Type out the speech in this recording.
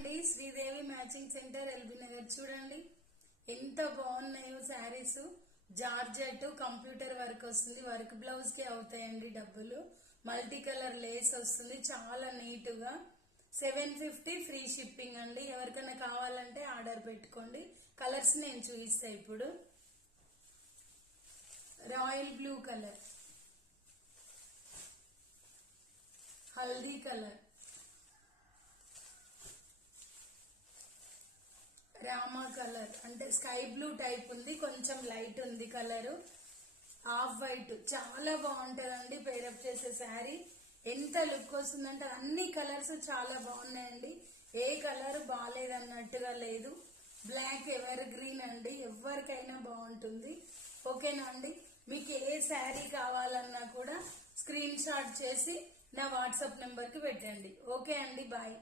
అండి, Sridevi matching centre LB Nagar. చూడండి ఎంత బాగున్నాయో శారీస్. జార్జెట్ కంప్యూటర్ వర్క్ వస్తుంది, వర్క్ బ్లౌజ్ కి అవుతాయండి డబ్బులు. మల్టీ కలర్ లేస్ వస్తుంది, చాలా నీట్ గా. 750 ఫ్రీ షిప్పింగ్ అండి. ఎవరికైనా కావాలంటే ఆర్డర్ పెట్టుకోండి. కలర్స్ నేను చూపిస్తా ఇప్పుడు. Royal blue colour, haldi colour, Rama colour అంటే స్కై బ్లూ టైప్ ఉంది, కొంచెం లైట్ ఉంది కలర్. ఆఫ్ వైట్ చాలా బాగుంటదండి పేరప్ చేసే శారీ. ఎంత లుక్ వస్తుందంటే అన్ని కలర్స్ చాలా బాగున్నాయండి. ఏ కలర్ బాగాలేదన్నట్టుగా లేదు. బ్లాక్ ఎవర్ గ్రీన్ అండి, ఎవరికైనా బాగుంటుంది. ఓకేనా అండి? మీకు ఏ శారీ కావాలన్నా కూడా స్క్రీన్ షాట్ చేసి నా వాట్సాప్ నెంబర్ కి పెట్టండి. ఓకే అండి, బాయ్.